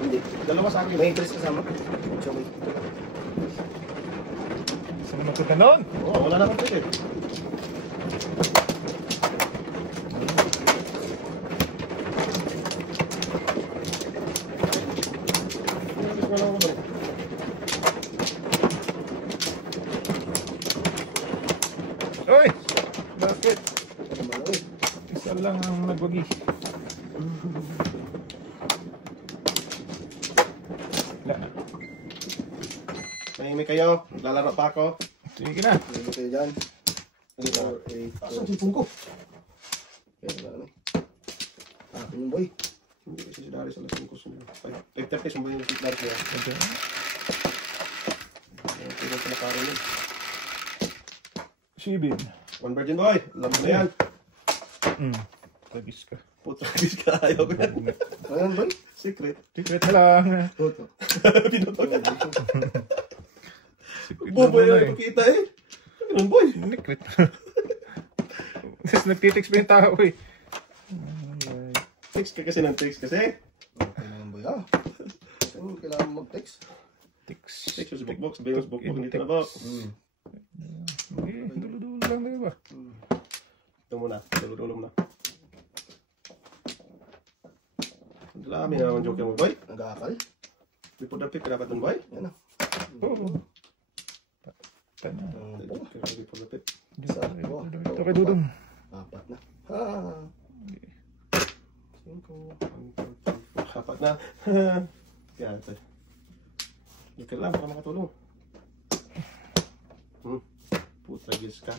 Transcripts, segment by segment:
Hindi. Dalawa sa akin. May interest kasama. Gusto mo magpunta noon? Oo, wala na akong pwede. Oy! Bakit? Isa lang ang nagwagi. Wala na. May kayo. Lalaro pa ako. Sige na. Hindi kayo dyan. Asan sipong ko? Kaya wala na. Yung boy. Hindi kasi si Darius alas 5. 5:30 sumbay yung si Darius. Okay. Pero sa nakaro yun. Sibin. One virgin boy. Alam mo na yan. Tagis ka. Puto, agis ka. Ayaw ko yan. Ayan boy. Secret. Secret na lang. Puto. Pinuto ka. Secret Boy, na ayaw pakita eh. Ganun boy. Secret. Tapos nagtitext pa yung tao eh. Text ka kasi ng text kasi. Kailangan boy ah. Kailangan mag-text. Text. Text sa bookbook. Sabihin mo sa bookbook. Hindi ito na book. Okay, dulo-dulo lang na ba? Ito muna. Dulo-dulo muna. Ang dami na naman joke mo boy. Nag-aakal. Before the pick, dapat dun boy. Yan na. Oo. Tana. Before the pick. Ito kay Dudong. Apat na. Apat na. Yan ito. Ika lang para makatulong. Puta gis ka.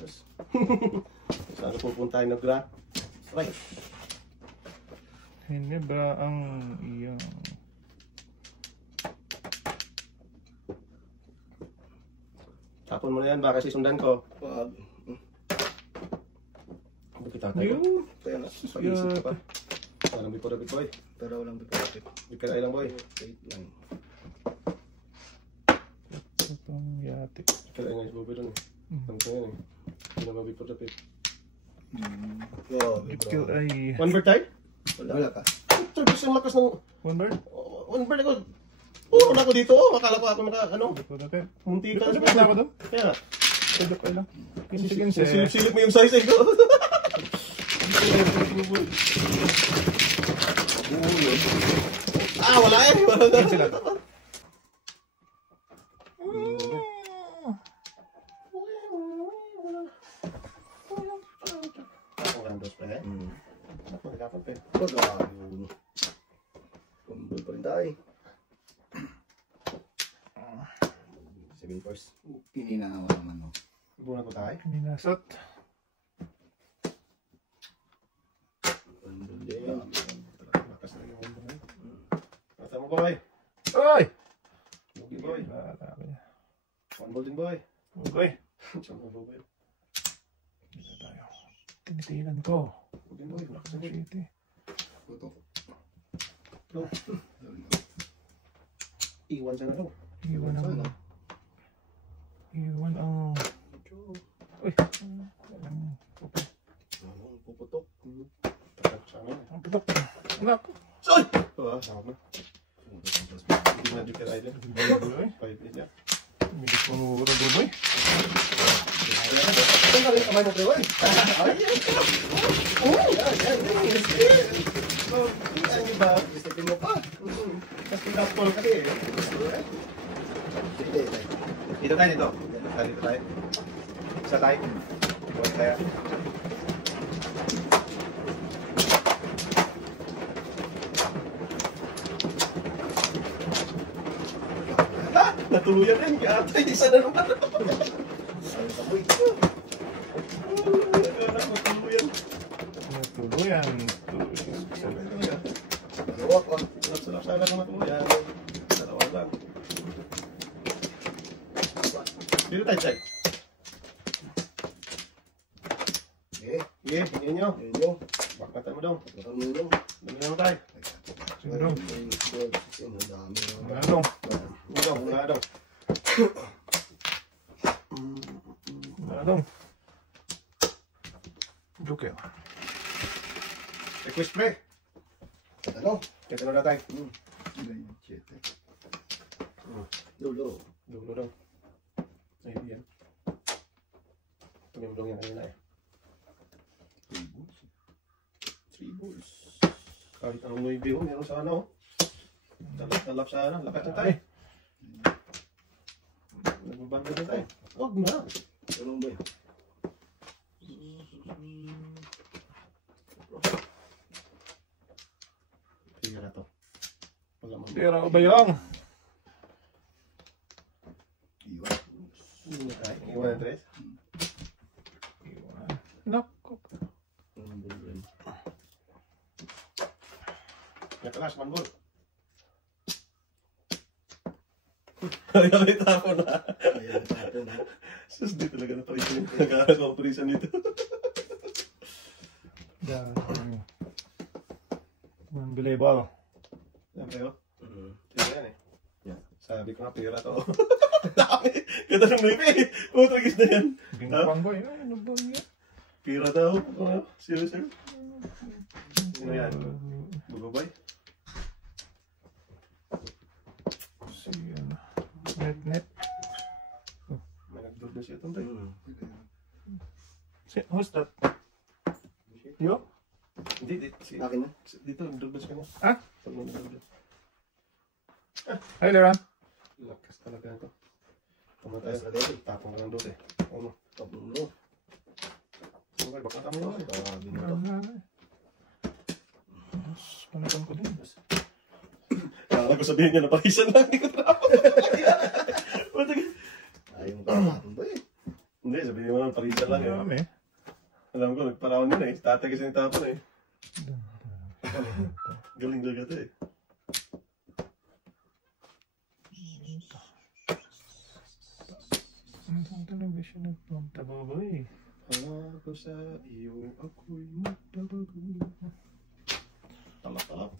Saan pupuntahin na gra? Right. Hindi ba ang iyang... Tapon mo na yan, baka sisundan ko. Kita tayo. Kaya na, pag-isip ka pa. Walang before the pick boy. Pero walang before the pick. Ika na ilang boy. 8 lang. Itong yate. Ika na nga yung boy doon eh. Ang ito yan eh. Hindi naman before the pick. Skill ay... One bird tayo? Wala ka. Ito, gusto yung lakas ng... One bird? One bird ako. Puro na ako dito. Akala ko ako naka, ano? Munti ka. Dito na ako doon? Kaya nga. Pwede ka lang. 15 Silip mo yung size eh. Wala eh. Wala na. Sila. Dos pa eh. Magkakapag pa eh. Pambul pa rin tayo. 7 first. Pininawa naman mo. Ibunan ko tayo. Binasot. Pambul din. Lakas na yung pambul. Mata mo boy. Oy! Bugi boy. Pambul din boy. Oy! Saan mo boy? Dito tayo. Tinitilan ko. Bugi boy. Lakas na boy. Shitty. Puto. No. Iwan sa na to. Iwan ang... Iwan ang... Uy! Anong puputok? Ang putok. Anak! Soy! Sama. Hindi na dito tayo din. Pahit niya. Hindi ko nung buboy. Ito ka rin kamay mo pre, boy. Ano ba? Isipin mo pa. Mas pinapol kasi eh. Dito tayo dito. Dito tayo. Isa tayo. Buwan tayo. Natuluyan rin. Kaya tayo isa na naman. Ano ka boy? Natuluyan. Natuluyan. Dalawa ko. Sarap sana ng matuluyan. Dalawa lang. Dito tayo, Chay. Sige, pingin nyo. Bakatan mo daw. Dami naman tayo. Sino? Ano? Una daw. Ano? Joker. Request pre. Ano? Kaya ano na tayo? Ganyan, 7. Dulo. Dulo daw. Ay, yan. Tumimulong yan kanina eh. 3 balls. Kahit anong may biho, meron sa ano. Talap sa ano. Lakat na tayo. Nagbabanda na tayo. Huwag na. Anong ba yun? Pira to. Wala mo. Pira o bayong. Iwan. Hindi na tayo. Iwan ang tres. Naku. Nakalas, manggol. Ayaw may tapo na. Ayan, tapon ha. Sus, di talaga na paris yun. Nagkaka-operation nito. Dami. Unbelievable. Yan kayo? Yan yan eh. Sabi ko nga, pera to. Dami. Ganda ng maybe eh. Putragis na yan. Bingpang ba yun? Ano ba yun? Pira daw. Serious sir? Ano yan? Bugubay? Net. May nag-doorbell siya itong tayo. Who's that? You? Hindi, Akin na. dito nag-doorbell siya na. Ah? Pag mo nag-doorbell. Hi, Leran. Lakas talaga ito. Pumatay sa level. Tapong ka ng dote. Ano? Tapong mo. Okay, baka kami mo. Sabi mo to. Panapan ko din. Kala ko sabihin niya na parisan lang. Hindi ko trapo. Ayaw mo kapatong ba eh. Hindi, sabihin mo naman parisan lang. Marami. Alam ko, nagparawan yun eh. Tatay kasi nagtapon eh. Galing dagat eh. Ang television nagpunta ba ba eh? Ako sa iyo, ako'y magbabago. Talap-talap.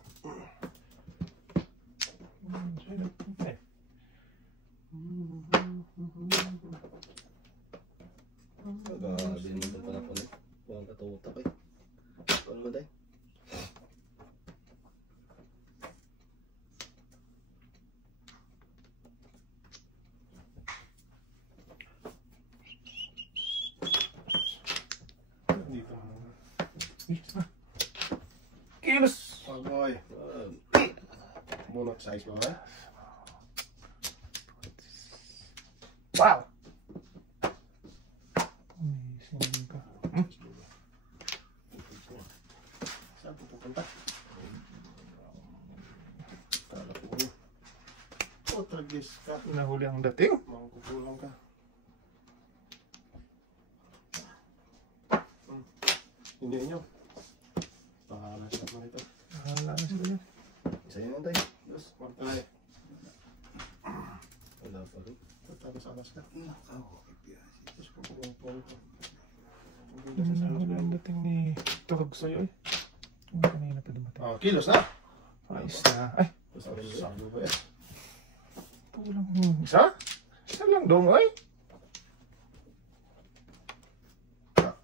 Saan nagpunta eh? Grabe naman ito pala po. Huwag katutak eh. Ano naman tayo? Dito. Kilos! Oh boy. Munok size mo eh. Wow! Amazing ka. Saan po pupunta? Kala ko yun. Oh, tragis ka. Nahuli ang dating. Mangkukulang ka. Hindi nyo. Pahala siya mo nito. Wala na sila yan. Isa yun lang tayo. Dos, magtay. Wala pa rin. Tapos-alas ka. Nakakakipya. Tapos pupupong ko. Nahuli ang dating ni Turog sa'yo eh. Ang kanina pa dumating. Oh, kilos na! Ayos na. Ay! Sabi ba eh? Pulang isa? Isa lang dong ay.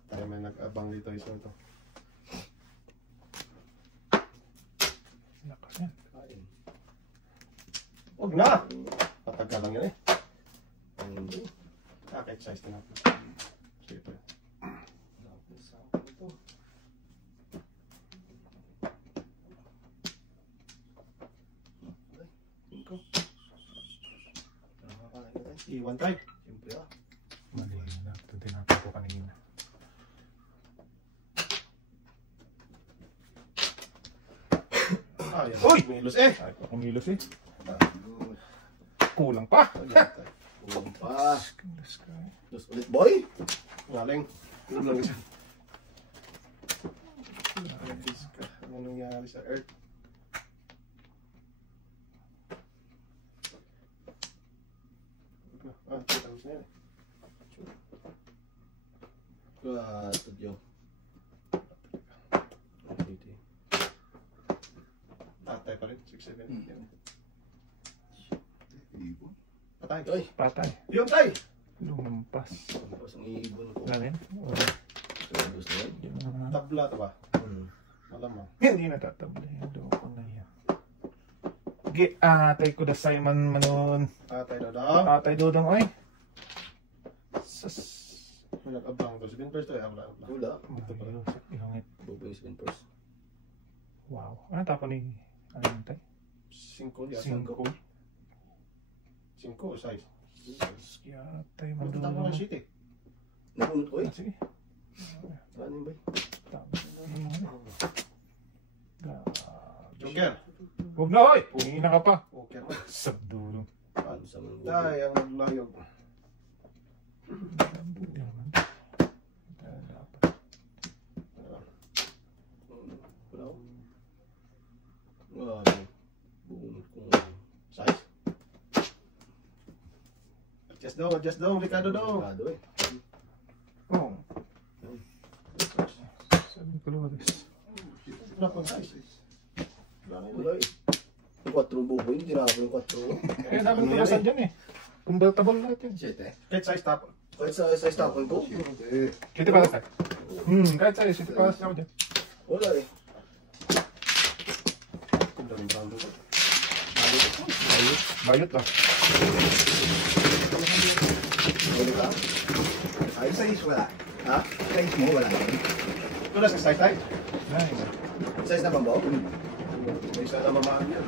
Tayo may nag-abang dito isa ito. Lakas yan. Kain. Huwag na! Patagal lang yan eh. Hindi. Kahit size na natin. Sige pa. Iwan tayo. Siyempre ah. Mali na. Ito tinapin ko kanina. Yan. Uy! Milos eh! Ay, kumilos eh. Ayun. Kulang pa. Ulang pa. Kilos ka eh. Dos ulit boy. Galing. Ano lang isa? Ano nangyari sa Earth? Kita mo siya yan. Studio. Tatay pa rin. 6-7. Yan. Ibon. Patay. Oy. Patay. Yun tay! Lumampas. Tapos ang ibon ko. Lalin? Dos na yan. Yung mga Tabla to ba? Malamang. Hindi natatabli. Doon ko na yan. Atay ko da Simon manon. Atay na daw. Atay dodong oy. Sas. May nag-abang to. Sige, first to. Wala. Wala. Mayo, ihangit. Bubo yung spin first. Wow. Ano tapon ni ano yun tay? 5 yan. 5. 5 o 6. Kaya tay Magtatang ko madulong. ng shit eh. Nabunot ko eh. Sige. Ano yun ba? Tapos Joker. huwag na oy! Hihina ka pa. Joker. Sabdulo. Ano sa mga bubo? Tay, ang naglayog. Wala ko. Grabe. Bunot ko nga. Size. Adjust daw, Ricardo daw. Kado eh. Oo. 7 colores. Wala pang size. Wala eh. Yung 4 bubo yun, tinapon yung 4. Eh, dami tulasan dyan eh. Convertible lahat yan. Shit eh. Kahit size top. Kahit sa tapon ko? Kiti para sa. Kahit sa'yo, kiti para sa dyan. Wala eh. Kung daming brando ko. Bayot ba? Wala ka? Ay, size wala. Ha? Size mo wala. Ito na sa size tayo. Nice. Size na bambaw? May isa na mamaan yan.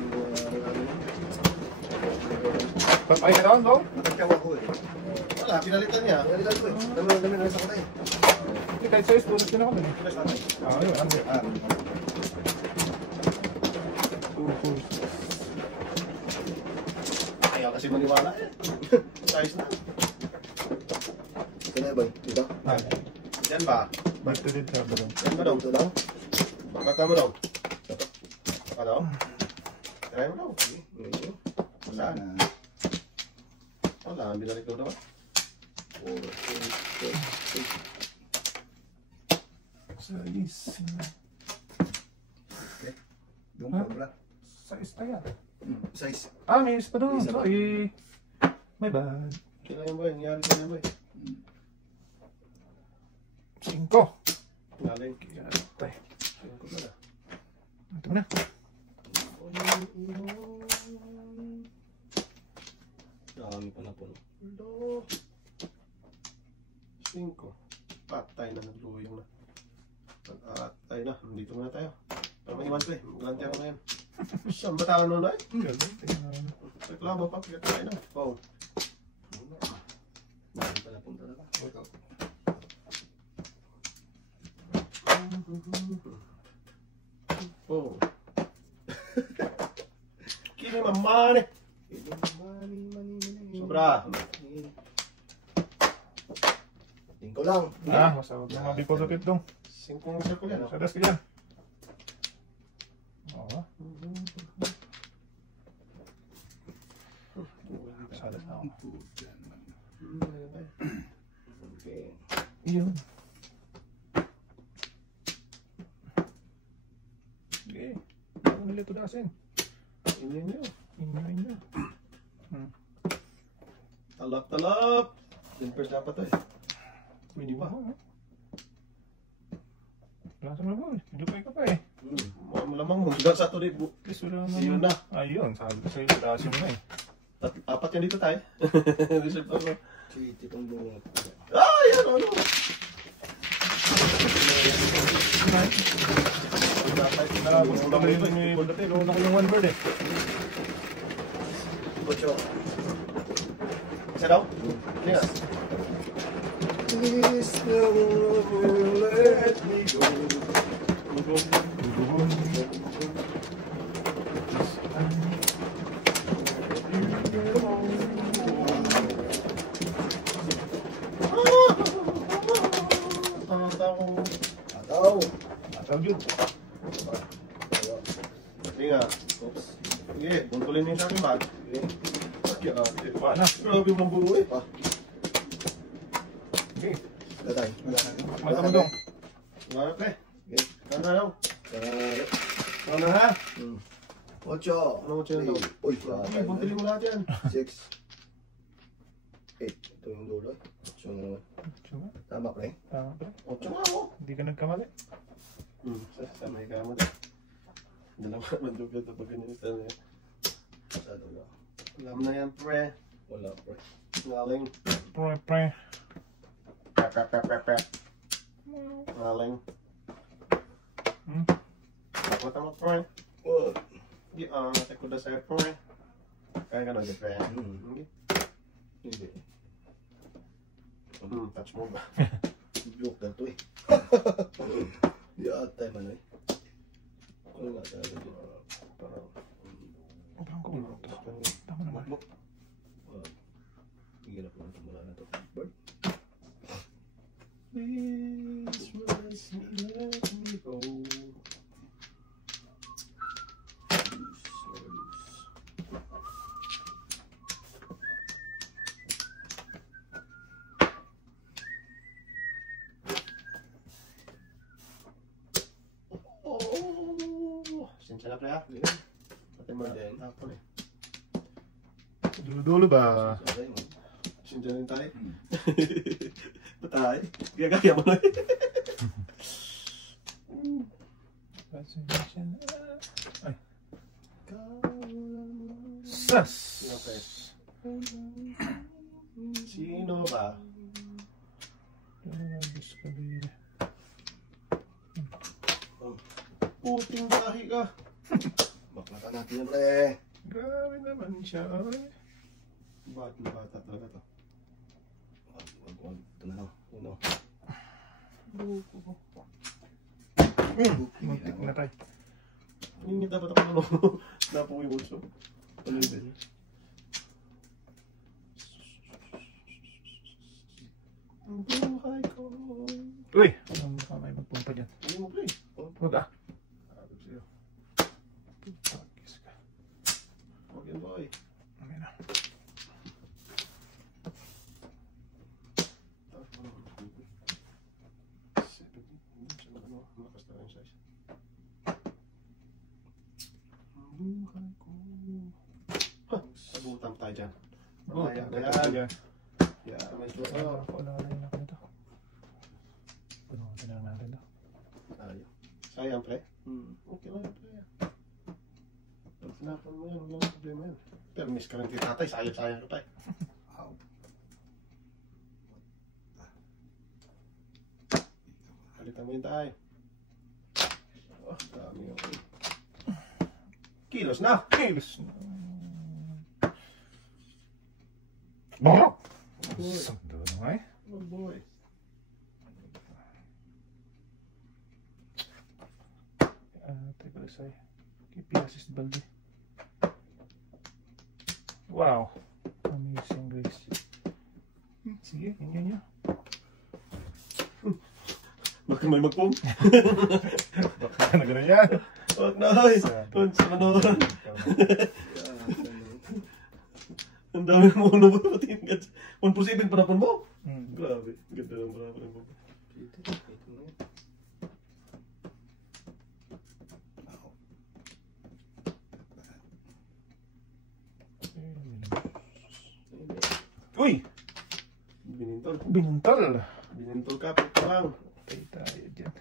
Ay, ka naman, bro? Nakatawa ko eh. Wala, pinalitan niya. Nalitan ko eh. Dami na nasa ko tayo. Hindi, kahit sa'yo, tulad din ako dun eh. Ito na sa tayo. Yun, ano yun? Ah, Kaya kasi maniwala eh. Size na. Ito na ba? Dito? Yan ba? Back to the travel. Yan ba daw? Ito lang? Bata mo daw? Baka daw? Try mo daw. Medyo. wala na. Wala, binalik daw daw. 4, 8, 6. Size. Doon Ha? sobra. Size na yan. Size. Ah, may isa pa doon. Isa pa. Sorry. My bad. Kailan ba yun? Nangyari ka na ba eh? 5. Galing. Tay. Ayun ko na. Ito na. Dami pa na po. Hello. 5. Patay na, nagluyong na. Patay na, dito muna tayo. Para maiwan ko eh, galante ako ngayon. Saan ba tayo nun ay? Reklamo pa, pigat tayo na. Oh. Dami pa na punta na ba? Oh. Kini mamane. Sobra. Tingko lang. Ah, masawag na mga bipot-upit dong. 5 circle yan. Sa desk yan. Oo. Sa desk na ako. Okay. Yun. Okay. Ano nila ito dasin? Ini nyo. Ingay na. Talap. First dapat to eh. Pwede ba? Wala sa mga eh. Dupay ka pa eh. Malamang mo. Sudah sa ito rin. Please wala Yun na. Ayun, sabi ko sa'yo, dasin mo eh. Apat yan dito tayo. Reserve ako. Sweet itong bungot. Ah, yan ano. Nauna ko yung one bird eh. Ocho. Isa daw? Hindi nga. Please never let me go. Ataw. Atawag yun. Hindi nga. Oops. Sige, buntulin mo yung sa akin bag. Wala na. Grabe yung buo eh. Okay. Gatay. Mata mo dong. Wala pre. Okay. Ano daw? Karalo. Ano ha? Ocho. Ano mo siya daw? Uy, Sige, buntulin mo lahat yan. 6. 8. Ito yung dulo. Ocho na naman. Tama. Tama pre. Tama ba? 8 nga ako. Hindi ka nagkamali. Sa may kama daw. Dalawa naman doon ito pag ganyan ito na yan. Talaga. Alam na yan, pre. Wala, pre. Galing. Pre. Pe. Galing. Dapat naman, pre. What? Hindi, natin ko na sa'yo, pre. Kaya ka na, di, pre. Hindi. Hindi. Touch mo ba? Joke na to eh. Di ata yung ano eh. Wala talaga dito. Parang, Parang ko ito. Tama naman. Higilap lang ito mula na ito. Bird. please, rise and let me go. Sinsya na pre ha. Pati mo Then, tapon eh. Dulo-dulo ba? sabay mo. Sinsya na tayo. Patay. Gagaya mo na eh. Ay. Sas! Okay. Sino ba? Puting bahi ka. Baklakan natin yan, pre. Grabe naman siya. Bata talaga to. Wag. Ito na lang. Yun o. Muntik na tayo. Hindi dapat ako ano. Napo yung uso. Ano yun din? Ang buhay ko. Uy! Anong baka may magpunta dyan? Ano mo play? Huwag ah. Sabi sa'yo. Pagkis ka. Huwag yan boy. Okay na. Sabutan tayo dyan. Mamaya Mamaya na na yan. yan. Yeah, may suot. Wala na yun ako nito. Punutin na natin ito. Tayo. Sayang pre. Okay lang pre. Pag sinapan mo yan, walang problema yan. Pero miss ka rin kay tatay, sayang ka tayo. Ow. Halitan mo yun tayo. Oh, dami yun. Kilos na! Kilos na. Baro! Boy. Sando na eh. Oh boy. Teka lang sa'yo. Kipiasis balde. Wow! Amazing grace. Sige, yan. Baka may magpong. Baka na gano'n yan. Huwag na ay. Huwag sa manoran. Ang dami mo ano ba pati yung gats. 1% panapon mo. Grabe. Ganda ng panapon mo. Ito na yan. Uy! Binintol. Binuntal! Binintol ka. Puto lang. Patay tayo dyan.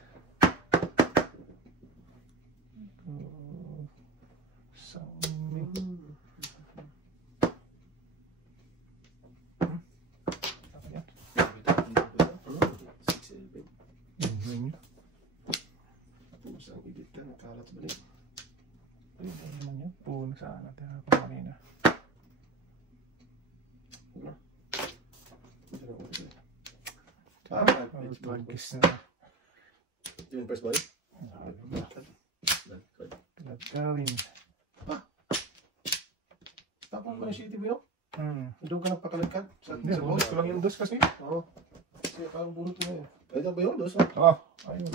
Something. Ako yan. Yun. Pusang edit ka. Nakalat ba rin? Ay, ano naman yan? Puno saan natin ako kanina. Pagkis na. Ito yung first boy? Tilagkawin. Tapos mo na shitty mo yun? Doon ka nagpakalagkan? Hindi, buhos ko lang yung dos kasi. Oo. Kasi parang bunot mo yun. Ito ba yun? Dos? Oo. Ayun.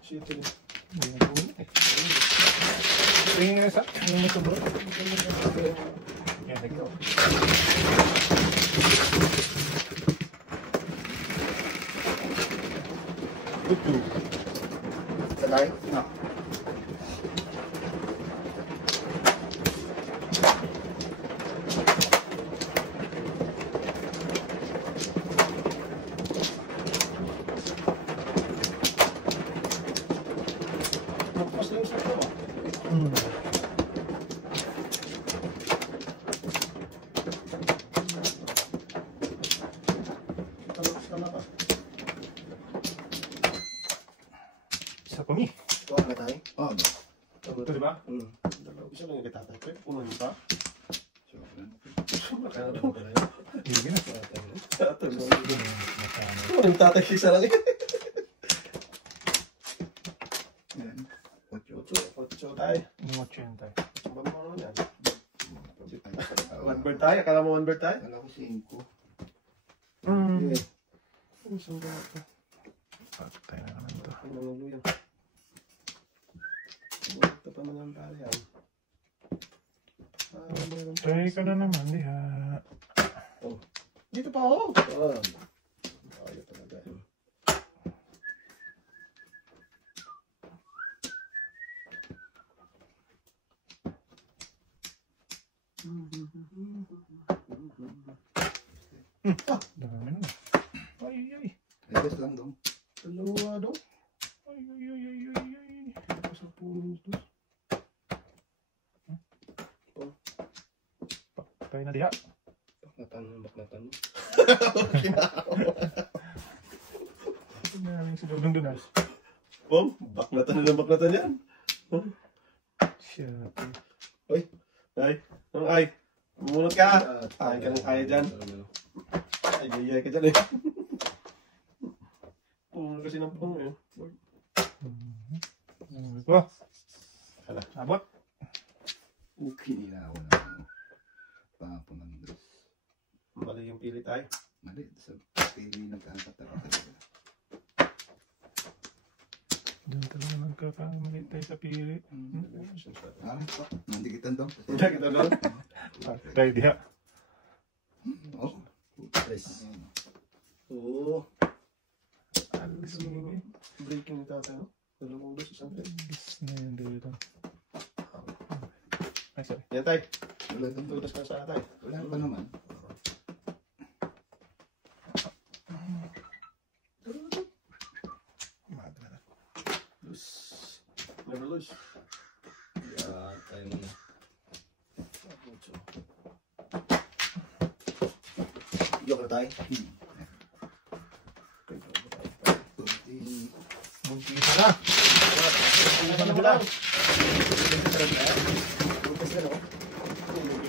Shitty mo. Hindi na bunot eh. Tingin nga sa. Yung may sobra. Yan, thank you. Salay? No. Isa lang yung kitatay. Pwede puno niyo pa. Sobra. Ano daw? Hindi na. Puno yung tatay isa lang eh. Yan. Ocho. Ocho tayo. Yung 80. Ba mo naman yan? One bird tayo. Akala mo one bird tayo? Kala ko 5. Hmm. Okay. Isang gawa pa. Patay na naman to. Ang nangulo yan. Ito pa naman tayo yan. Meron pa. Try ka na naman, diha. Dito pa ako. Ayaw talaga. Dami na. Ay, ay. Ayos lang dong. Dalawa daw. Ay, ay, ay, ay, ay, ay. Sa puno ito. Patay na diha. Baknatan. Ito na namin si Dodong Dunas. Bom, baklatan na ng baklatan yan. Shit. Ay, ano ay? Bumunot ka. Ay, ka nang kaya dyan. Ay, ka dyan eh. Puno kasi ng puno eh. Ito. Hala. Abot. Kinila ako na. Papo ng Diyos. Mali yung pili tayo. Mali. Sa TV nagkakatara. Diyan talaga nagkakamali tayo sa pili. Nandikitan dong. Hindi kita doon. Patay diha. Oh. Tres. Oo. Alis mo. Breaking ito tayo. Dalawang dos, isang tayo. Alis na yun dito. Ay, sorry. Yan tayo. Wala dong. Tulas ka sa tayo. Wala pa naman. Madra na. Loose. Never lose. Tayo muna. Joke na tayo. Bunti isa na. Ano na lang? Bukas na no?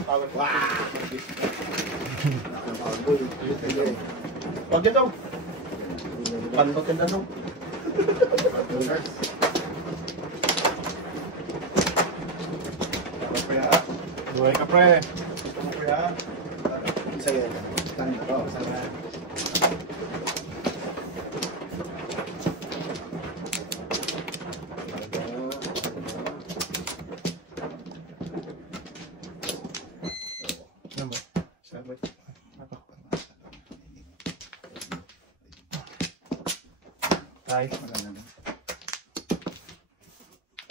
Power. Nakababoy. Huwag yan daw. Pandot yan daw. Kaya, Buhay ka, pre. kaya. Isa yan. Tanda ko. Ano ba? Sabot. Ako. Tay. Wala naman.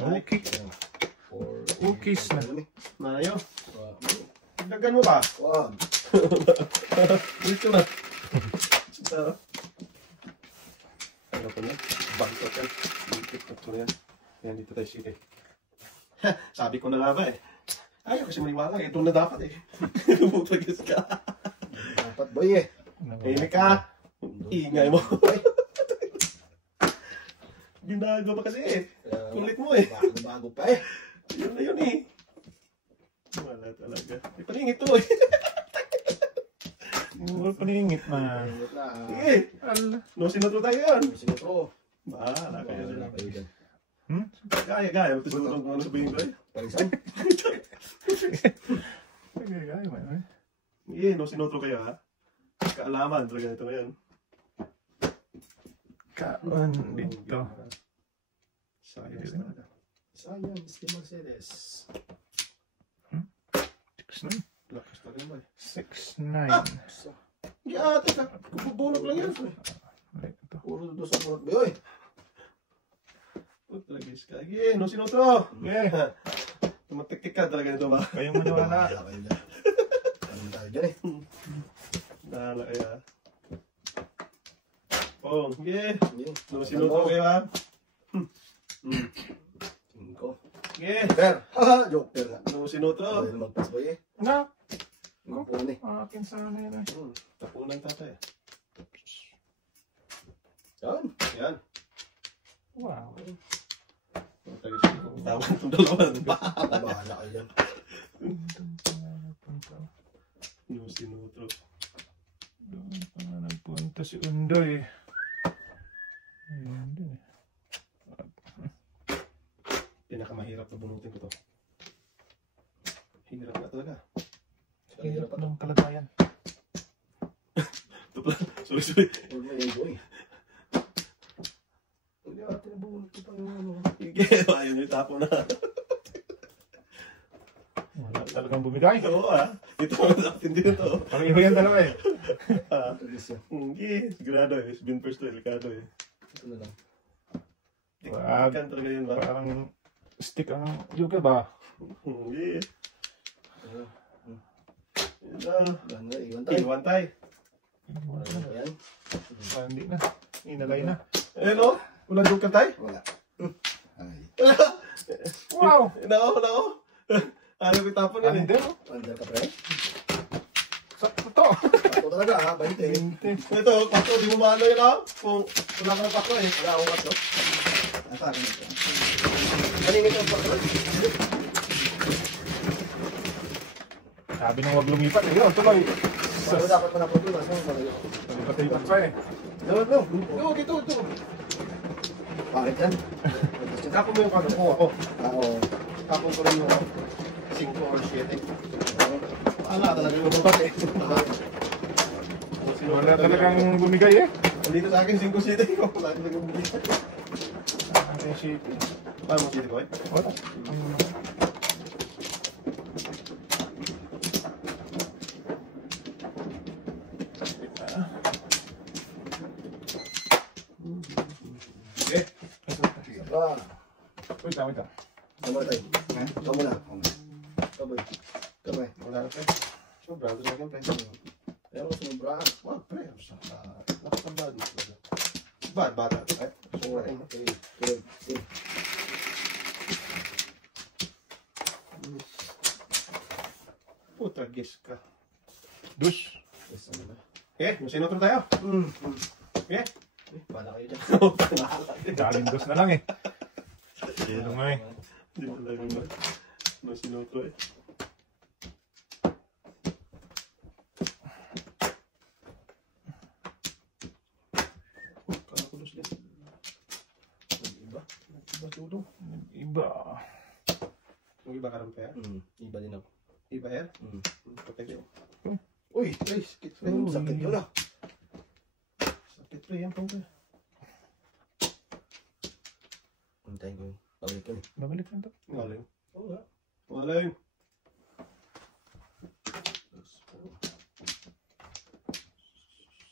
Okay. Cookies na. Nayo. Dagan mo ba? Wow. Dito na. Ano ko na? Bangkot yan. Dito ko yan. Yan dito tayo sige. Sabi ko na nga ba eh. Ayaw kasi maniwala. Ito na dapat eh. Butagis ka. Dapat boy eh. Hili ka. Ingay mo. Binago pa kasi eh. Kulit mo eh. Bago pa eh. Yun na yun eh. Wala talaga. May paningit to eh. Wala paningit na. Ayot na. Sige. No, sinuto tayo yan. Sige ko. Bahala kayo Wala dyan. kayo dyan. Gaya. Tutulong kung ano sabihin ko eh. Palisan. Ay, man. Sige, no, sinuto kayo ha. Kaalaman talaga ito ngayon. Kaon dito. Sayang talaga. Sayang, Mr. Mercedes. 6-9. Lakas talaga ba eh. 6-9. Hindi ate ka. Kububunot lang yan. Ito. Puro dos ang purot boy. Talagis ka. Sige, no, sinuto. Yeah. Tumatik-tik ka talaga nito ba? Kayong maniwala. Wala kayo dyan. Ano tayo dyan eh. Bahala kayo ha. Oh, sige. Sige. No, sinuto kayo ha. Cinco. Sige. Joker. Haha, joker nga. No, sinuto. Pwede magpas boy eh. Na, Magpun eh. akin sana yun eh. Tapunan tatay. Yan. Yan. Wow. Tama itong dalawa. Bahala kayo dyan. Yung sinutro. Doon pa nga nagpunta si Undoy. Ayun din eh. Pinakamahirap na bunutin ko to. Hirap na talaga. Hirap ng kalagayan. Sorry. Huwag na yung boy. Hindi natin nabunod ko pa yung ano. Ayaw nyo tapo na. Wala talagang bumigay. Oo Ito natin din ito. Pareho yan dalawa eh. Tulis yan. Hindi. Sigurado eh. Spin first to. Delikado eh. Ito na lang. Wag. Ikan talaga yun ba? Parang stick ang yoga ba? Hindi. Ano? Yun na. Ganda, iwan tayo. Iwan tayo. Ayan. Hindi na. Inalay na. Ayun o. Wala joker tayo. Wala. Ay. Wow! Nako. Ayaw itapon yan eh. Hindi oh. Under ka pre. Sakto to. Ako talaga ha, 20. Ito, pato, di mo maano yun ha? Kung wala ka ng pato eh. Wala akong kato. Asa akin ito. Kaningin ang pato. Sabi nang wag lumipat eh. Yun, tuloy. Pato dapat mo na po ito. Kasi mo pala yun. Lipat pa eh. No. Ito. Bakit yan? Tapon mo yung pato ko ako. Oo. Tapon ko rin yung 5 or 7. Wala talaga yung bubat eh. Wala talagang bumigay eh. Dito sa akin 5-7. Wala talagang bubat. Ang shit. Paano mo 7 ko eh? Wala. Okay. Ah, Wait lang. kamay tayo. Kamay na. Kamay. Kamay. Wala na pre. Sobra, ito sa akin pre. Ayaw mo sumubra. Wag pre. Lakas ng bad. Bata. Eh? Sobra eh. Okay. Okay. Puta, guess ka. Dus. Yes, ano na. Okay, may sinutro tayo. Okay. Bala kayo dyan. Galing dos na lang eh. Sino nga eh. Hindi mo lang yung may sinutro eh. Kakakulos din. Iba. Iba tulong. Iba. Yung iba ka rin pa yan? Iba din ako. Iba yan? Mm. Patay ko. Uy, guys. Sakit ka na. Sakit pre yan pang pre. Antayin ko yun. Balik yun. Babalik na to. Ngaling. Oo nga. Ngaling.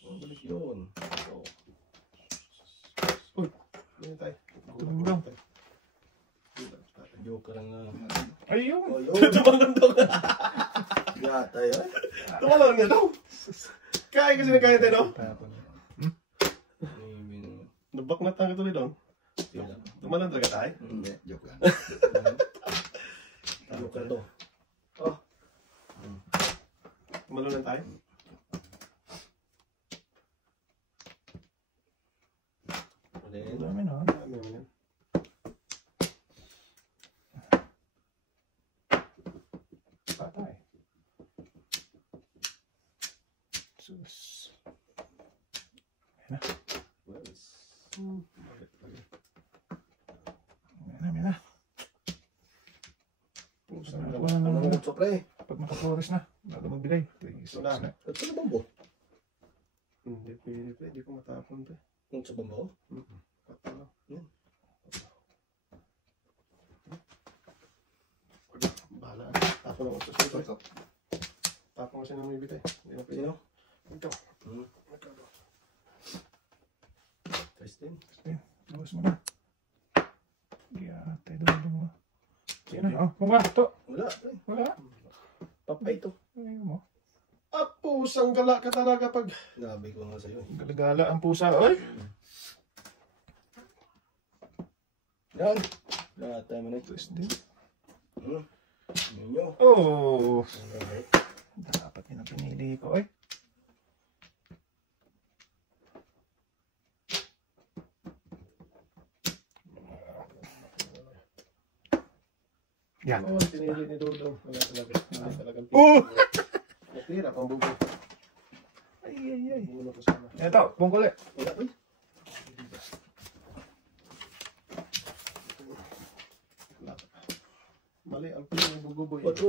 Balik yun. Oo. Uy. Ngayon tayo. Tumulong. Joker ang... Ayun. Oh, yun. Tumalon daw ka. Gata yun. Tumalon niya daw. Kaya kasi nagkaya tayo no? Nabak na tayo tuloy daw. Tumalon talaga tayo. Hindi, joke lang. Joker to. Tumalon lang tayo. Ang dami na. Ano naman yan? Patay. Sus. Ayan na. Pusa Ano na na lang. Ano naman. mo ito, pre? Pag makaflores na. Bago magbigay. Please. Wala na. Ito na bambo. Hindi pwede pre. Hindi ko matapon pre. Yung sa bambo? Patay lang. Yan. Bahala na. Tapon ako sa suso. Tapon kasi nang may bitay. Hindi na pwede. Sino? Ito. Ito. Tristan. Tapos mo na. Giyate. Dulong mo. Sino? Oh, mga ito. Wala, pre. Wala. Papay ito. Ayun mo. Pusang gala ka talaga pag... Nabi ko nga sa'yo. Galagala ang pusa. Oy! Yan. Lahat tayo mo na ito. Twist din. Ninyo. Oh! Alright. Dapat yun ang pinili ko eh. Yan. Oo, pinili ni Dodong. Wala talaga. Wala talagang Oh! natira pang bubo. Ay. Bulo ko sana. Ito, pungkuli. Wala, uy. Wala. Mali ang pili ng bububoy. 4.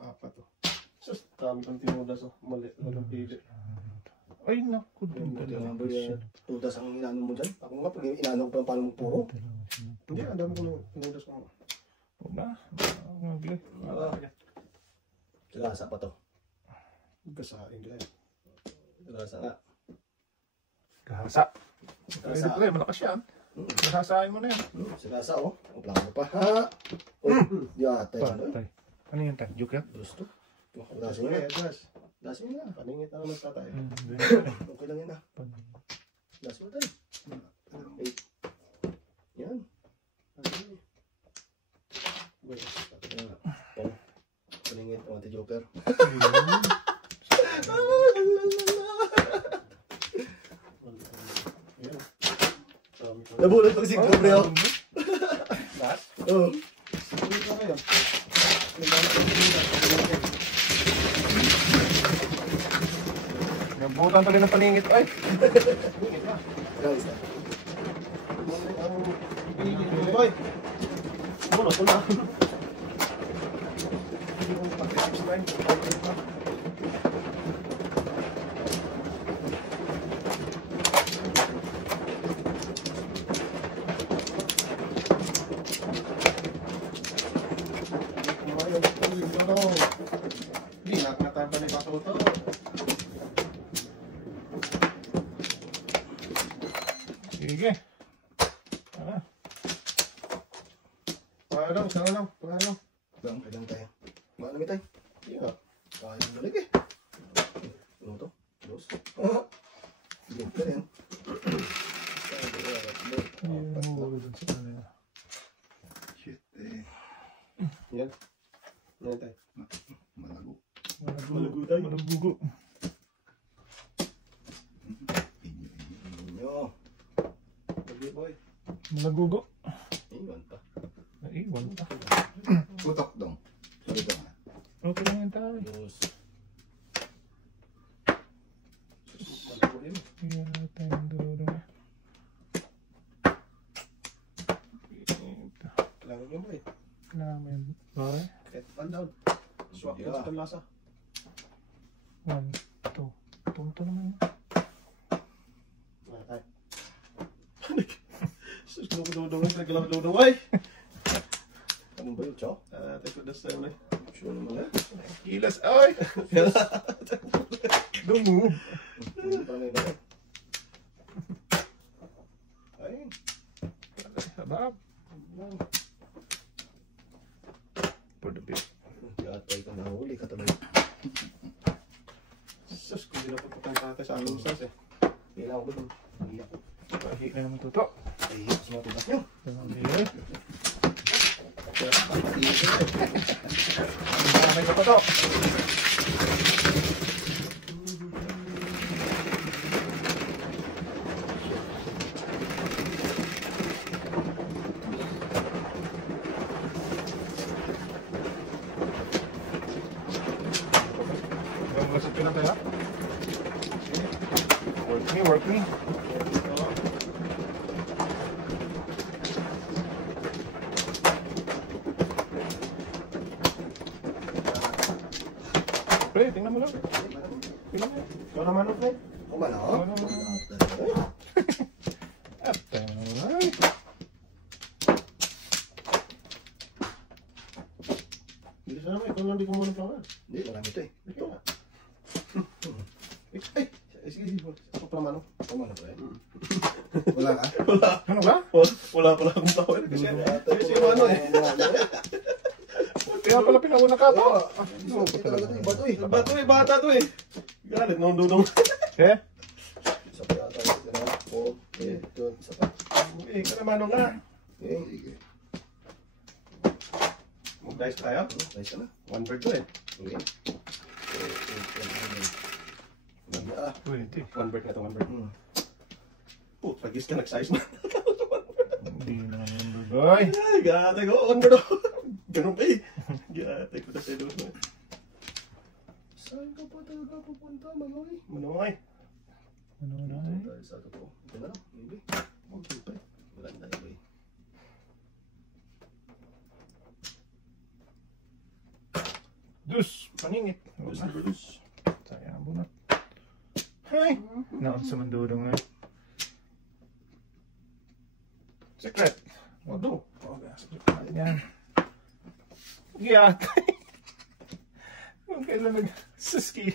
Apat to. Sus, dami kang tinudas oh. Mali. Walang pili. Ay, naku. Buti nga ba yung tudas ang inano mo dyan? Ako nga, pag inano ko pa paano mo puro. Hindi, ang dami ko nang tinudas mo. Ba? Lasa pa to. Gasain lang. Lasa nga. Gahasa. Pwede pala, malakas yan. Gahasain mo na yan. Lasa oh. Ang plano pa. Ha? Uy, di ata yun. Patay. Ano yan tayo? Joke yan? Gusto. Lasa Sige, yun. gas. Lasa yun na. Paningit na naman tatay. Okay lang yun na. Lasa mo tayo. Yan. Paningit ang anti-joker. Nabulot pag si Cobre oh. Gas? Oo. Sige ka ngayon. Nabutan tuloy ng paningit. Ay! Guys, Boy! Bunot ko na. Hindi, nakakatahan pa ni Patuto. Sige. Pangalang, pangalang, pangalang. bang, kailan tayo? Mga namin tayo? Yeah. Kaya mo ulit eh. Ano to? Dos? Joker yan. Shit eh. Yan. Yan tayo. Malago. Malago tayo. Malagugo. Inyo. Lagi boy. Malagugo. Iwan pa. Naiwan pa. Putok dong. Sabi ko nga. Okay lang yan tayo. Dos. Malago yun. Wala tayong dulo. Kailangan yun boy. Namin. Okay. Kahit pan down. Swak yun sa panlasa. 1, 2. Tunto naman. Wala tayo. Sus, dudong ay. Nagkalaw dudong ay. Ano ba yun, Chow? Tayo ko das tayo na. Sure naman eh. Kilas. Ay! Dumove. Parang may bakit. Ay. Sabab. For the bit. Yatay ka nahuli ka tuloy. Sus, kung di na pagpapang tatay sa along sas eh. Kailangan ko dun. Iyak ko. Pahi na naman tuto. Ay, sa mga tugas nyo. Okay. Marami ka pa to. Masuk ka na tayo. Work me. Pre, tingnan mo lang. Tingnan mo. Ikaw naman o, Fred? Ako ba na? At tayo naman. Hindi sana naman, ikaw lang di ko muna flower. Hindi, marami ito eh. Ito nga. Ay! Sige, sige. Ako pa naman o. Tama na ba eh? Wala ka? Ano ba? Wala akong flower. Kasi ano eh. Kaya pala pinauna ka to. Ano ba talaga ito? Iba to eh. Bato eh, bata to eh. Galit, nung dudong. Eh? Isa pa yata. Isa na. Oo. Ito. Isa pa. Eh, ka naman o nga. Eh. Sige. Mag-dice tayo. Nice ka na. One bird to eh. Okay. Ah. 20. One bird na to, one bird. Hmm. Oh, pagis ka, nag-size na. Hindi naman yung boy. Ay, gatay ko. One bird ako. Ganun pa eh. Gatay ko na sa'yo doon. Saan ka pa talaga pupunta, Manoy? Manoy. Ano na Ito tayo sa totoo. Ito na lang, maybe. Okay pa eh. Maganda yun, boy. Dus, paningit. Dos na dos. Sayang ang bunot. Ay! Naon sa mandudong na. Secret. Wado. Yan. Giyatay. Kung kailan nag-suski.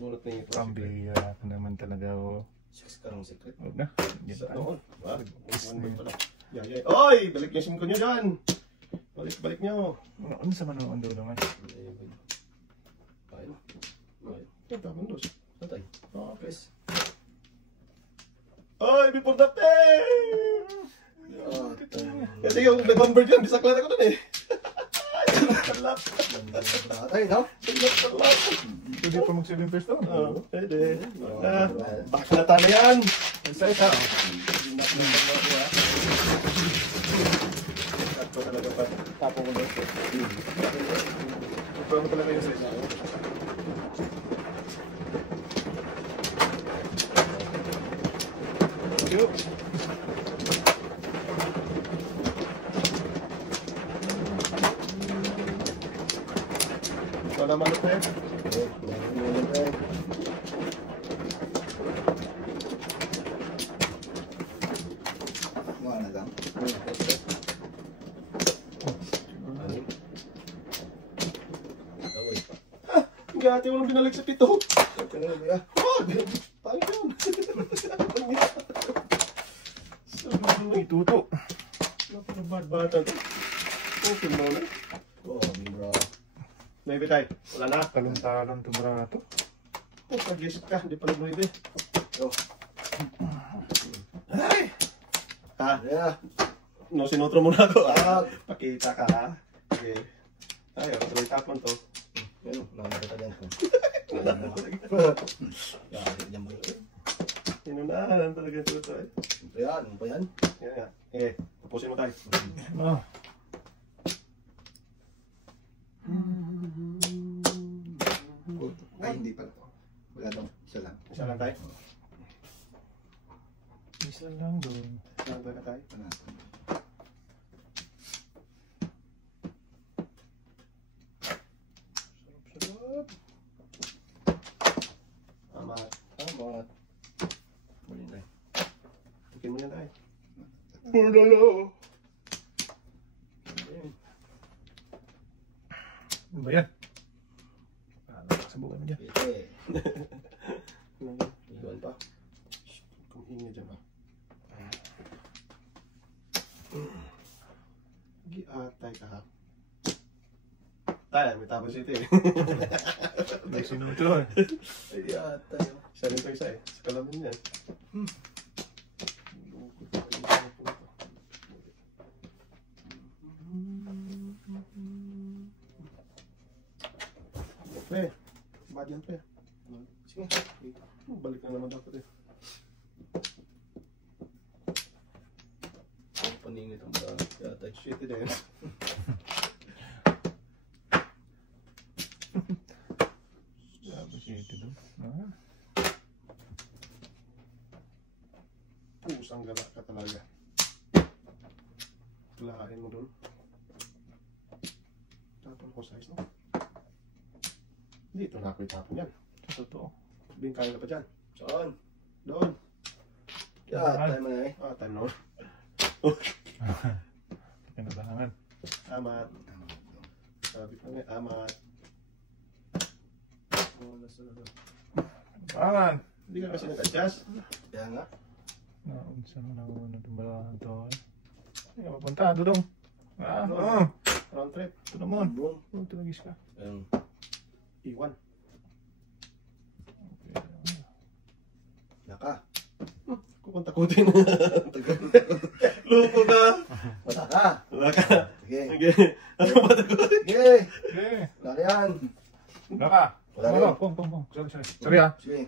Bunot na ito. Pambihira ka naman talaga o. Six ka ng secret. Huwag na. Yan Sa tayo. noon. One bird pala. Yay. Oy! Balik niyo singko niyo dyan. Balik niyo. Ano sa manoon doon naman? Ayun, boy. Ayun. Ayun. Ito, tapon dos. Natay. Okay. Yes. Oy! Before the pay! Ah, Kasi yung may one bird yun, bisaklat ako dun eh. Talap. Ay, no? Talap. Pwede pa mag-saving first doon. Oo, pwede. Back na tayo yan. Isa-isa. Ito talaga pa. Tapo ko doon. Ito mo talaga yung size. Yuk. Ito naman ito eh. Mga na lang. Gati walang binalik sa pito. Ah. Wag! Paano yun? Uy, tuto. Napakabad bata to. Okay mo na. Oh, bro. Maybe tayo. Wala na. Talon-talon to brato. Oh, pag-isip ka. Hindi pala maybe. Yo. Ay! Ha? Yeah. No, sinutro mo na ako. Ah, pakita ka ha. Okay. Ay, tuloy tapon to. Yan, nakakita dyan. Yan, yan mo yun. Sinunahan talaga ito to eh. Ito yan, ano pa yan? Yan nga. Eh, tapusin mo tayo. Oh. Ay, hindi pala to. Wala daw. Isa lang. Isa lang tayo. Isa lang doon. Isa lang talaga tayo. Wala. Sarap. Tama. Tama. Muli na. Tukin mo na tayo. Burdalo. Ano ba yan? Sa buwan mo dyan. Pwede. Iwan pa. Kung hingi dyan ah. Giatay ka ha. Tayo, may tapos ito eh. May sinuto eh. Ay, tayo. Isa rin pa isa eh. Sa kalamin yan. Pre, bad yan pre. Sige. Balik na naman dapat eh. Paningit ang mga yatay. Shitty din. Sabi siya ito doon. Ah. Pusang gala ka talaga. Lahain mo doon. Tapon ko size no? Dito na ako itapon yan. Totoo. Bingkain ka pa dyan. Saan? Doon. Yatay mo na eh. Ah, time na. Kinabahangan. Amat. Sabi ko nga, amat. Oh, nasa na doon. Kinabahangan. Hindi ka kasi nag-adjust. Kaya nga. Naunsa na ako na tumbalaan to. Hindi ka mapunta. Dudong. Ah, oo. Round trip. Ito naman. Boom. Huwag tulagis ka. Ayun. Iwan. Naka. Kung takutin. Lupo ka. Wala ka. Wala ka. Sige. Sige. Ano ba takutin? Sige. Eh, Wala na yan. naka. Wala Wala, rin. pong. Sorry. Sorry ah. Sige.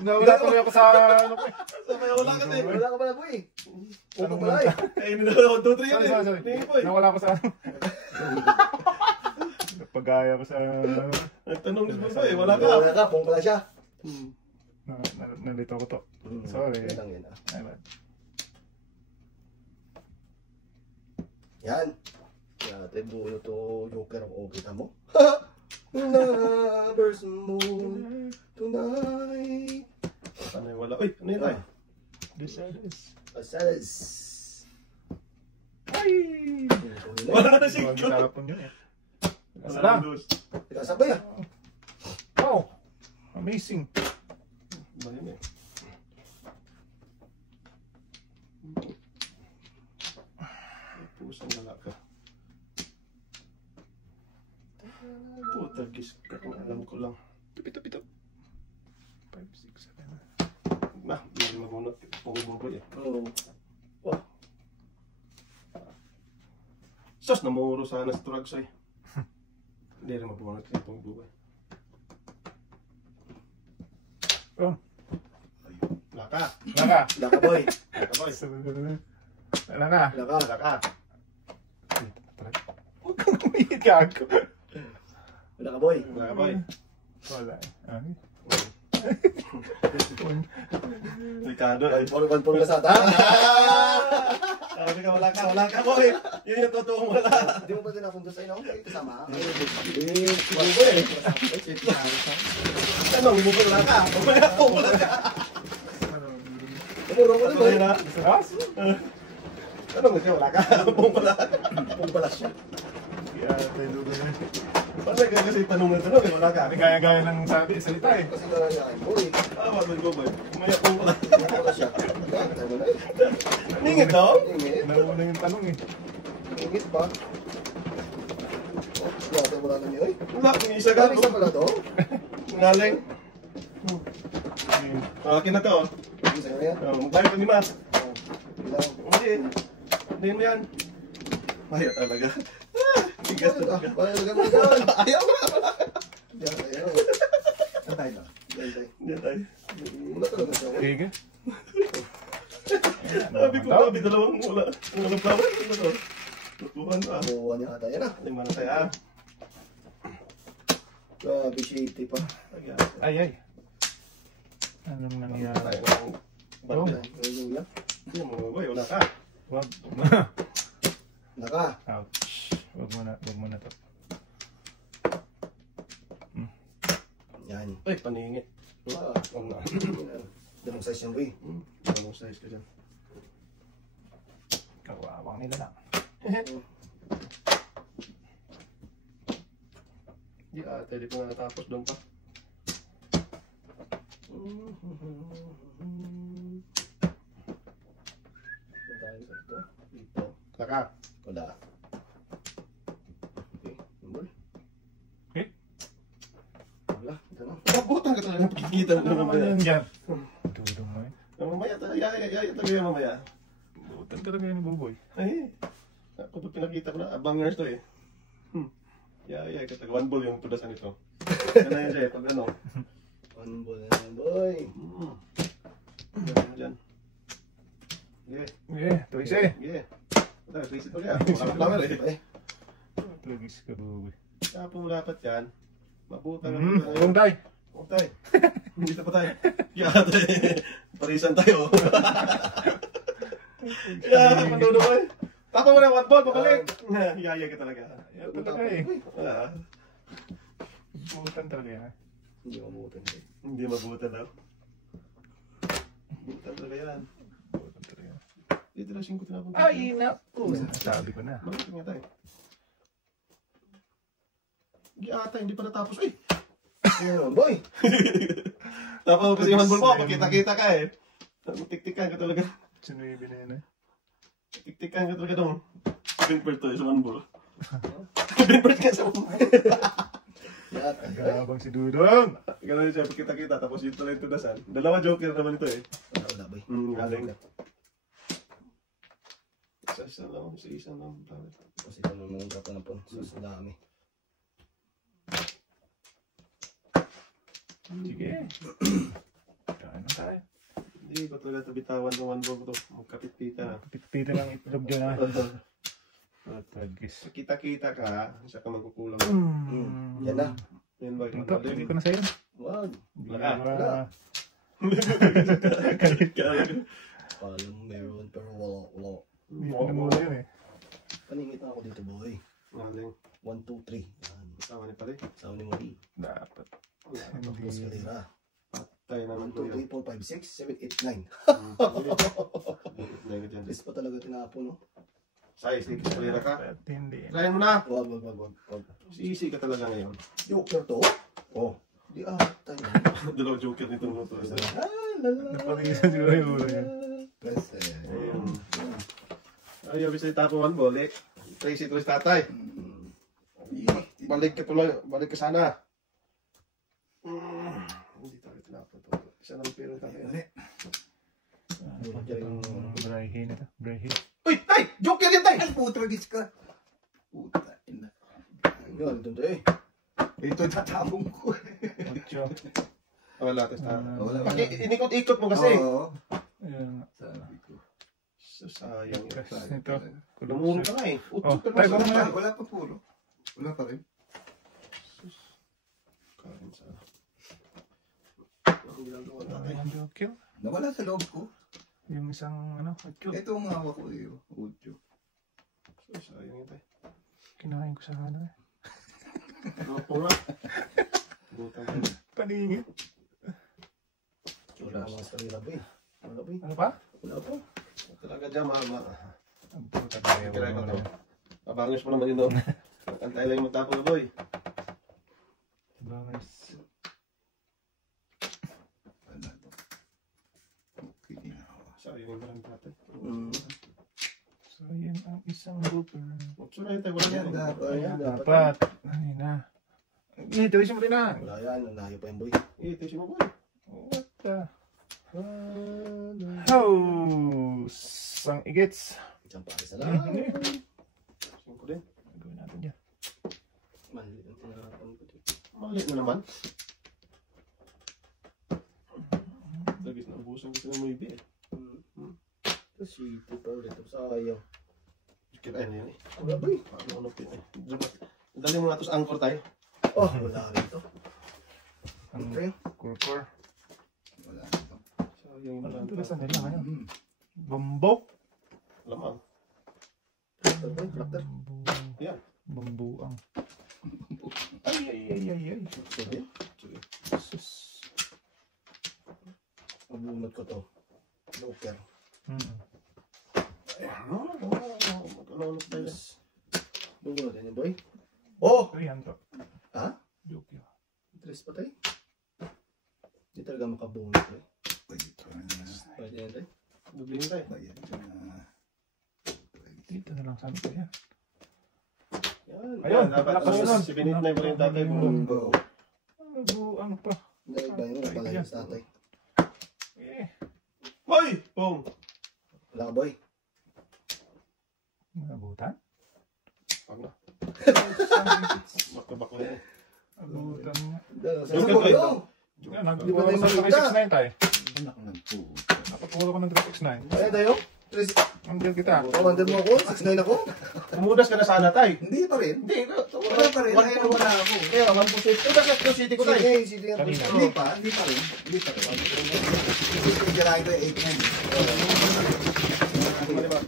Nawala tuloy ako sa ano ko eh. Sabay wala ka din. Wala ka pala po eh. Puto Tanong pala lang. eh. Eh, hindi na ako 2, 3 yan Sorry. Tingin po eh. Nawala ako sa ano. Pagaya ko sa... Nagtanong din po eh. Wala ka. Wala ka. Pong pala siya. Nalito ko to. Sorry. Yan lang yan ah. Ayun. Yan. Yate buo to Joker o kita mo. Lovers moon tonight. Ano yung wala? Uy, ano yun tayo? This. Asalas. Ay! Wala na siya. Huwag tapon yun eh. Salam. Ikaw sabay ah. Wow! Amazing. Ba yun eh? Pusang wala ka. Puta, gis ka. Alam ko lang. Pito. 5, 6, 7. Nah, hindi magunot. Pumububay eh. Oo. Sos, namuro sana sa drugs ay. Hindi rin mabunot yung pumububay. Oh. Laka. Naka. Laka boy. Laka boy. Wala na. Laka. Laka. Huwag kang umiit gago. Laka boy. Laka boy. Wala eh. Ay. Ricardo ay. One for lasata. Sabi ka, wala ka boy. Yun yung totoo wala. Hindi mo ba tinapunta sa inyo? Ay, kasama. Tanong mo wala ka. Mamaya po wala ka. Umuro mo Patuloy naman. na. Tanong mo siya wala ka. Pong wala. Kung pala siya. Paano kasi tanong na tanong wala ka. Gaya-gaya ng salita eh. Kasi nalagaan. Boy. Tama doon ko boy. Mamaya po wala. Kung pala siya. Yan, tayo mo na eh. Ningit daw. Ingit. Nauna yung tanong eh. Ingit ba? Oh, wala na niyo eh. Wala. Yung isa ka. Galing sa pala to. Ngaling. Akin na to. Isa na yan. Magbayad ka ni Mas. Oh, bilang. Hindi. Hindi mo yan. Maya talaga. Tigas talaga. Ayaw mo yan. Ayaw na. Yan, ayaw. Saan tayo ba? Yan, tayo. Yan tayo. Wala talaga siya. Sige. Sabi ko grabe dalawang wala. Walang flower. Ano to? Lupuhan pa. Buwan niya ata yan ah. Lima na tayo ah. Grabe, shady pa. Ay. Anong nangyari? Tayo ng banda. Ayun lang. Hindi mo boy. Wala ka. Wag. Naka. Ouch. Wag mo na to. Yan. Ay, paningit. Ah, Huwag na. damang size yung way. Anong size ka dyan? Kawawang nila lang. Di ate, di ko na natapos doon pa. Ito tayo sa ito. Dito. Laka. Wala. Okay. Number. Okay. Wala. Ito na. Kabutan ka talaga pagkikita mo Ano mamaya. yan dyan? Tudong mo eh. Mamaya talaga, yaya talaga yan mamaya. Butan talaga yan ni Buboy. Ay, ako pa pinakita ko na, abangers to eh. Yaya ka talaga, 1 ball yung tudasan ito. Yan na yan siya eh, pag ano. One ball na yan, boy. Dyan. Yeah, Yeah, tuwis eh. yeah. Ito, trace ito kaya. Wala flower eh. Tuwis ka Buboy. Kaya pumulapat yan. Mabutan ka Huwag tayo. Huwag tayo. Dito pa tayo. Kaya parisan tayo. Kaya manuno ko eh. Tapa mo na 1 ball, pabalik. Yaya ka talaga. Yan talaga eh. Wala. Butan talaga yan. Hindi mabutin eh. Hindi mabutan daw. Butan talaga yan. Butan talaga. Dito na 5 tinapunta. Ay, naku. Sabi ko na. Bakit nga tayo? Hindi ata, hindi pa natapos. Ay! Ayun, boy. Tapos kasi yung handball mo, pagkita-kita ka eh. Tiktikan ka talaga. Sinuibi na yan eh. Tiktikan ka talaga dong. Pinpert to sa handball. Pinpert ka sa handball. Yat. Gabang si Dudong. Ganun siya, pagkita-kita. Tapos yun tuloy tudasan. Dalawa joker naman ito eh. Galing. Isa lang. Isa lang. Kasi ito naman ang kapal na po. Sus, dami. Sige. Kain na tayo. Hindi ko talaga tabitawan ng one ball to. Magkapit-pita. Pita lang itlog dyan ha. Pagkis. Kita-kita ka, isa ka magkukulang. Yan na. Yan ba? Ito, pwede ko na sa'yo. Wag. Wala. Galit ka. Parang meron pero wala. Hindi ko na muna yun eh. Paningit na ako dito, boy. Galing. 1, 2, 3. Yan. Kasama ni pare. Sabi ni Mori. Dapat. Tapos kalira. Tayo 1, naman 2, to yan. 3, 4, 5, 6, 7, 8, 9. Negative yan. Is pa talaga tinapon, no? Size, di kiskalera ka. Dapat hindi. Try mo na. Wag. Easy ka talaga ngayon. Joker to? Oh. Di tayo. Dalawang joker nito mo to. Napagisan siguro yung ulo niya. Ay, abis na tapo one ball eh. Tracy tuloy tatay. Balik ka tuloy. Balik ka sana. Hindi tayo tinapon to. Isa ng pero tayo. Brahin ito. Brahin. Uy! Tay! Joker yan tay! Ay, puto, gis ka. Puta, ina. Yan, ito eh. Ito tatapong ko. Ocho. Wala, tapos na. Wala. Inikot-ikot mo kasi. Oo. Ayan. Sabi ko. Sayang. Kas nito. Lumuro ka nga eh. Oh, Utsok ka tay, na. baka na. Wala pa pulo. Wala pa rin. Kain sa... Ang ginagawa natin. Ang joker. Nawala sa loob ko. Yung isang ano, ocho. Ito ang hawak ko eh. Ucho. Sayang yun tayo. Kinain ko sa ano eh. Ako nga. Butang tayo. Paningit. Wala ka mga kalira, boy. Wala, boy. Ano pa? Wala pa. Talaga dyan, mahal. Ang puta tayo. Tira ko to. Abangis mo naman yun, no? Antay lang yung magtapo na, boy. Bangis. Wala to. Okay. Sayang yung marang tatay. So, yun ang isang grouper. Utso na yun tayo. Wala Yan, yan. dapat. Ayan, Dapat. Ay na. Tuwisin mo rin na. Wala yan. Nanayo pa yung boy. Tisin mo, boy. What the? Oh! Sang igits. Isang pare sa lang. Tisin ko din. Gawin natin yan. Mali ang tinarapan ko dito. Mali na naman. Lagis na ubusan ko na mo ibi eh. Ito sweetie pa ulit. Sayang. Kirain na yun eh. Wala, boy. Paano pin eh. Dali mo nga ito sa angkor tayo. Oh, wala rito. Ang Ito yun. kurkur. Wala to. Sayang yung Ano marang ito sa nila ngayon? Hmm. Bambok. Lamang. Ito, boy. Raptor. Yan. Bambuang. Ay. Sige. Sus. Mabunot ko to. Joker. Mag-alolok tayo. Bunot yan yung boy. Oh! Ay, yan to. Ha? Joke yun. Tres pa tayo. Hindi talaga makabunot eh. Ito na. Pwede yan tayo. Dublin tayo. Ito na. Dito na lang sa amin yan. Yan. Ayun, Dapat nakasunod. si Binit na yung tatay mo. Bumbo. Bambuang pa. Hindi, iba yun. Wala yung sa tatay. Eh. Hoy! Boom! Wala ka boy. Abutan? Pag na. Bakla-bakla yan. Abutan nga. Sa boy. Yan, nagpuro ko ng 369 tayo. Anak ng puta. Napapuro ko ng 369. Ayan tayo. Andiyan kita. Commander mo ako. 6'9 ako. Umudas ka na sana tay. Hindi pa rin. Hindi. Wala pa rin. Ayaw wala ako. Kaya, 1% ito na sa city ko tay. Sige, sige. Kanina. Hindi pa rin. Hindi pa rin. Hindi ko ginahin ko yung 8'9. Ano ba?